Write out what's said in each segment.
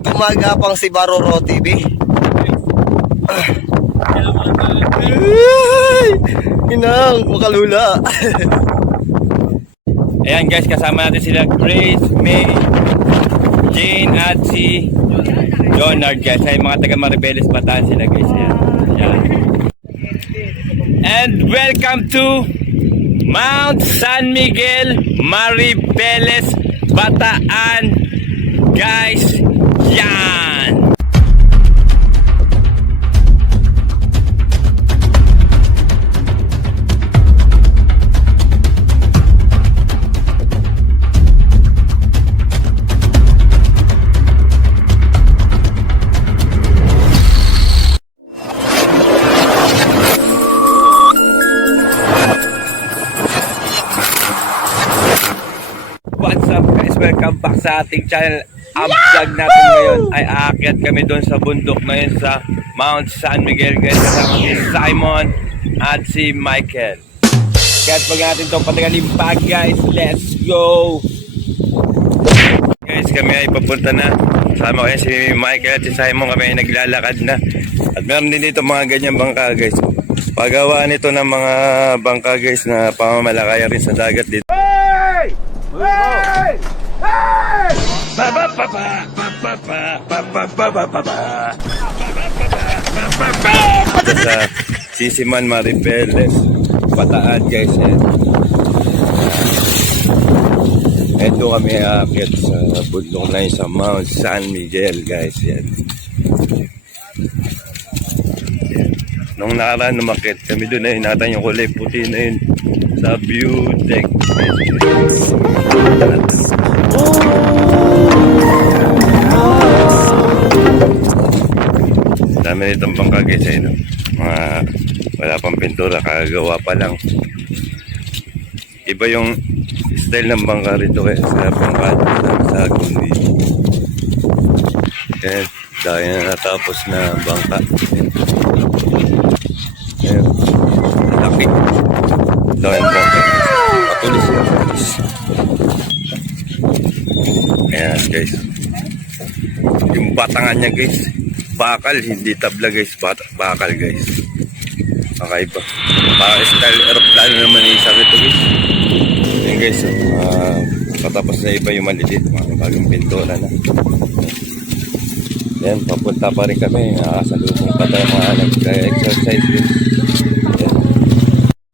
Gumagapang si Baroro TV. Inang, makalula. Ayan guys, kasama natin sila Grace, May, Jane at si Jonard guys. Ay mga taga Maribeles Bataan sila guys. Ayan. Ayan. And welcome to Mount San Miguel, Maribeles Bataan guys. Yan. What's up guys? Welcome back sa ating channel. Ang vlog natin ngayon ay aakyat kami doon sa bundok ngayon sa Mount San Miguel guys. Kasama si Simon at si Michael. Kaya pag natin itong patagalimpag guys. Let's go! Guys, kami ay papunta na. Kasama kayo si Michael at si Simon. Kami ay naglalakad na. At meron din dito mga ganyang bangka guys. Paggawa nito ng mga bangka guys na pamamalakaya rin sa dagat dito. Hey! Hey! Hey! Baba baba baba baba baba baba. Sa Sisiman Maribeles Bataan guys. Ito kami aakyat sa bundok na yun sa Mount San Miguel guys. Yan. Nung nakaraan umakyat kami doon ay natin yung kulay puti na yun sa view deck. Dami nitong bangka guys ay no? Mga wala pang pintura, kagagawa pa lang. Iba yung style ng bangka rito guys sa bangka sa kundi. Ayan, dahil na natapos na bangka. Ayan, laki. Dahil bangka. Patulis na guys. Ayan guys. Yung batangan niya guys. Bakal, hindi tabla guys. Bakal guys. Kakaiba. Para style aeroplano naman yung sakit ito guys. Ayan guys. Patapos na iba yung maliliit. Mga bagong pintura na. Ayan, papunta pa rin kami. Nakasalubong pa tayo mga nag-exercise guys. Ayan.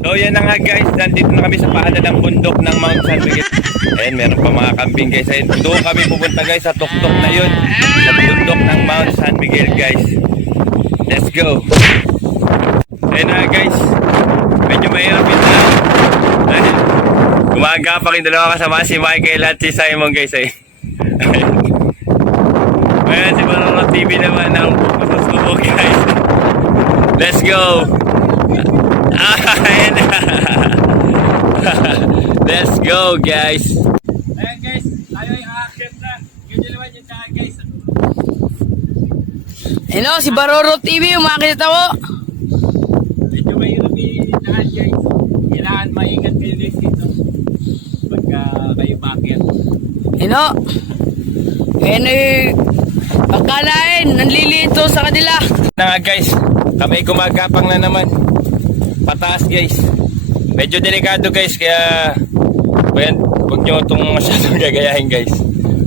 So yan na nga guys. Nandito na kami sa paanan ng bundok ng Mount San Miguel. Ayan, meron pa mga kambing guys. Ayan, doon kami pupunta guys sa tuktok na yun. Sa bundok ng Mount San Miguel guys. Let's go. Ayan na guys. Medyo mahirap yun na. Gumagapang yung dalawa kasama si Michael at si Simon guys. Ayan, ayan si Baroro TV naman ang pupususubok guys. Let's go. Ayan na. Let's go guys. Ayan guys, tayo ay aakyat na. Ganyan naman yung tayo guys. Hello, si Baroro TV, umakita mo. Medyo mahirap yung tayo guys. Kailangan maingat kayo guys dito pagka kayo paakyat. Hello. Ngayon ay akalain, nanlilito sa kanila. Na nga guys, kami gumagapang na naman. Pataas guys. Medyo delikado guys, kaya huwag nyo itong masyadong gagayahin guys.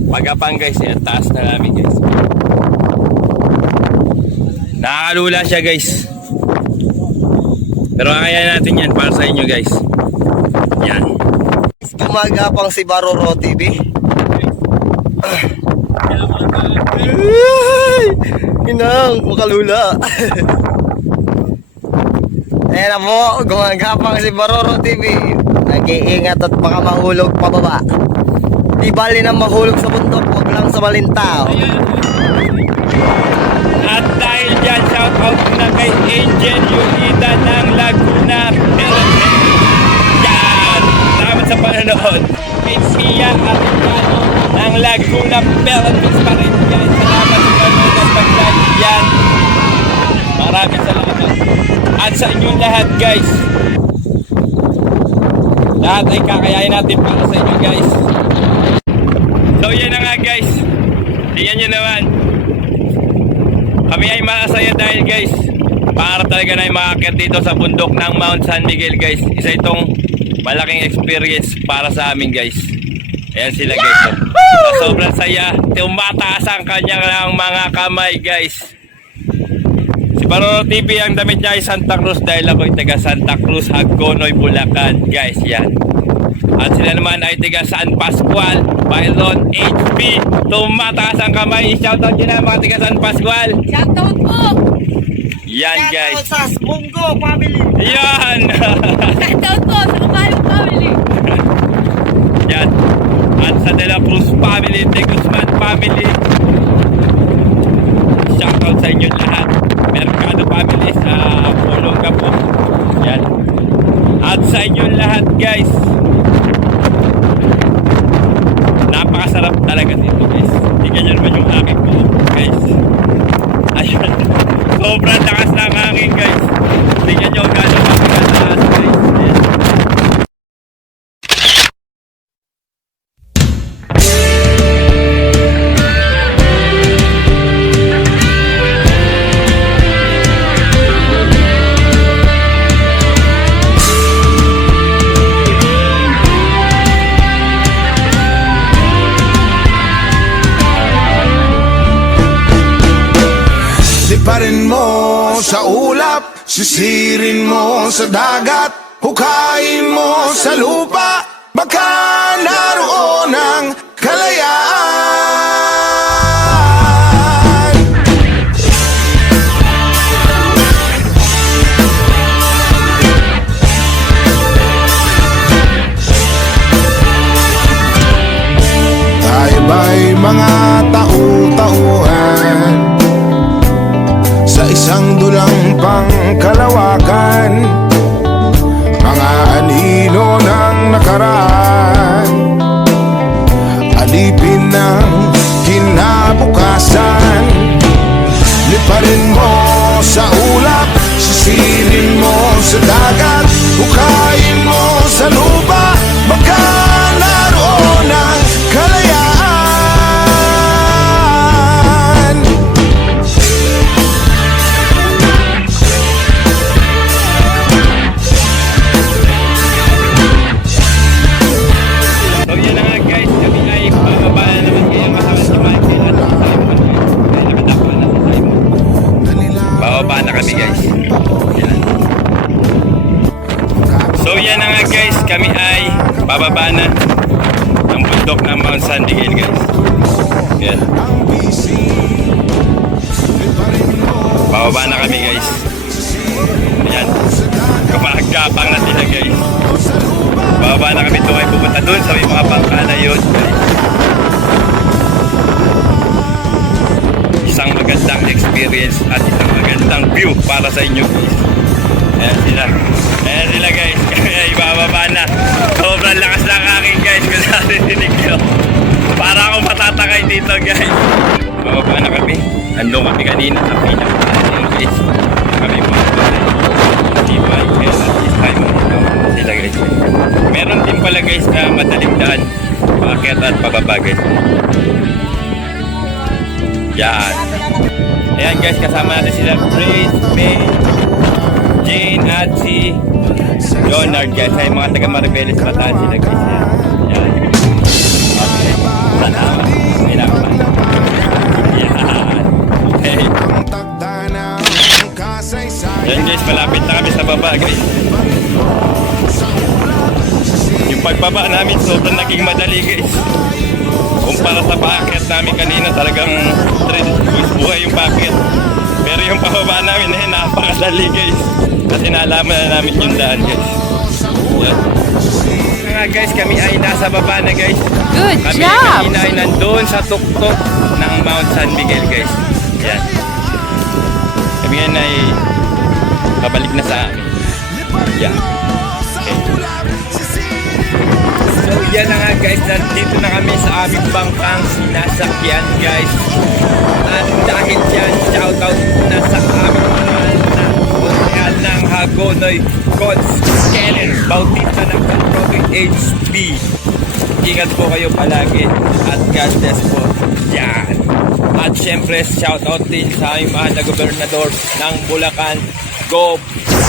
Pagapang guys, yan, taas na namin guys. Nakakalula siya guys. Pero kaya natin yan para sa inyo guys. Yan. Gumagapang si Baroro TV. Inang, makalula. Ayan na po, gumagapang si Baroro TV. Nag-iingat at baka mahulog pababa. Di bali na mahulog sa bundok, huwag lang sa malintao. At dahil dyan, shout out na kay Angel Yunita ng Laguna, Philippines. Yan! Salamat sa panonood. Kay Pia Aricano ng Laguna, Philippines pa rin yan. Salamat sa panonood at pag-like yan. Maraming salamat. At sa inyong lahat guys. Lahat ay kakayain natin para sa inyo guys. So yan na nga guys. Tingnan nyo naman. Kami ay masaya dahil guys, para talaga na makakit dito sa bundok ng Mount San Miguel guys. Isa itong malaking experience para sa amin guys. Ayan sila guys. Sa sobrang saya, tumataas ang kanyang mga kamay guys. Si Baroro TV ang damit niya ay Santa Cruz dahil ako ay taga Santa Cruz, Hagonoy, Bulacan guys. Yan. At sila naman ay taga San Pascual, Bailon, HB. Tumataas ang kamay. Shoutout nyo na mga taga San Pascual. Shoutout po! Yan guys. Sa Munggo family. Yan. Shoutout po sa Kabayong family! Yan. At sa De La Cruz family, De Guzman family. Shoutout sa inyo lahat. Mercado family sa Pulongga po. Yan. At sa inyo lahat guys. Napakasarap talaga dito guys. Tingnan nyo naman yung aking po guys. Ayun. Sobrang lakas ng hangin guys. Tingnan nyo gano'n kapagataas guys. Ayan. Liparin mo sa ulap, sisirin mo sa dagat, hukayin mo sa lupa, baka naroon ang kalayaan. Tayo ba'y mga tau-tauhan sa isang dulang pangkalawakan, mga anino ng nakaraan, alipin ng kinabukasan. Liparin mo sa ulap, sisirin mo sa dagat, hukayin mo sa lupa, baka naroon ang kalayaan. So yun na nga guys, kami ay bababa na naman ngayon kasama si Mikey at si Simon guys. Kaya nakadapa na si Simon. Bababa na kami guys. Yan. So yan na nga guys, kami ay bababa na ng bundok ng Mount San Miguel guys. Yan. Bababa na kami guys. Ayan. Gumagapang na sila guys. Bababa na kami doon ay pupunta doon sa may mga bangka na yun guys. Isang magandang experience at isang magandang view para sa inyo guys. Ayan sila. Ayan sila guys. Kami ay bababa na. Sobrang lakas ng aking guys. Kung narinig nyo. Para akong matatakay dito guys. Bababa na kami. Andun kami kanina sa pinakalating guys. Kami mga Diba? Kaya this time sila guys. Meron din pala guys na madaling daan. Paakyat at pababa guys. Yan. Ayan guys, kasama natin sila Grace, May, Jane at si Leonard guys. Ay mga taga Maribeles Bataan sila guys. Yan. Okay. Salamat. May nakapaan. Yan. Okay. Yan guys, malapit na kami sa baba guys. Yung pagbaba namin sobrang naging madali guys. Kumpara sa paakyat namin kanina, talagang buhay yung paakyat. Pero yung pababa namin napakadali guys. Kasi nalaman na namin yung daan guys. Yan. Nga guys, kami ay nasa baba na guys. Good Kami job! kanina ay nandun sa tuktok ng Mount San Miguel guys. Yan. Kami yan ay babalik na sa amin. Yeah. Okay. So yan na nga guys, nandito na kami sa aming bangkang sinasakyan guys. At dahil dyan, shoutout na sa aming mahal na hotel ng Hagonoy Cons Kenneth Bautista ng Controller HB. Ingat po kayo palagi at God bless po. Yan. At syempre, shoutout din sa aming mahal na gobernador ng Bulacan, Gov.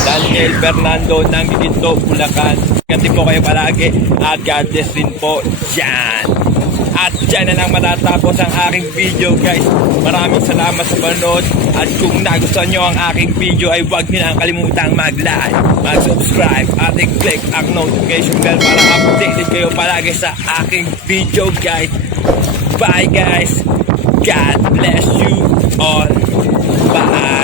Daniel Fernando ng Ginto, Bulacan. Ganti po kayo palagi at God bless din po dyan. At dyan na lang matatapos ang aking video guys. Maraming salamat sa panonood. At kung nagustuhan nyo ang aking video ay huwag nyo lang kalimutang mag-like, mag-subscribe at i-click ang notification bell para updated kayo palagi sa aking video guys. Bye guys. God bless you all. Bye.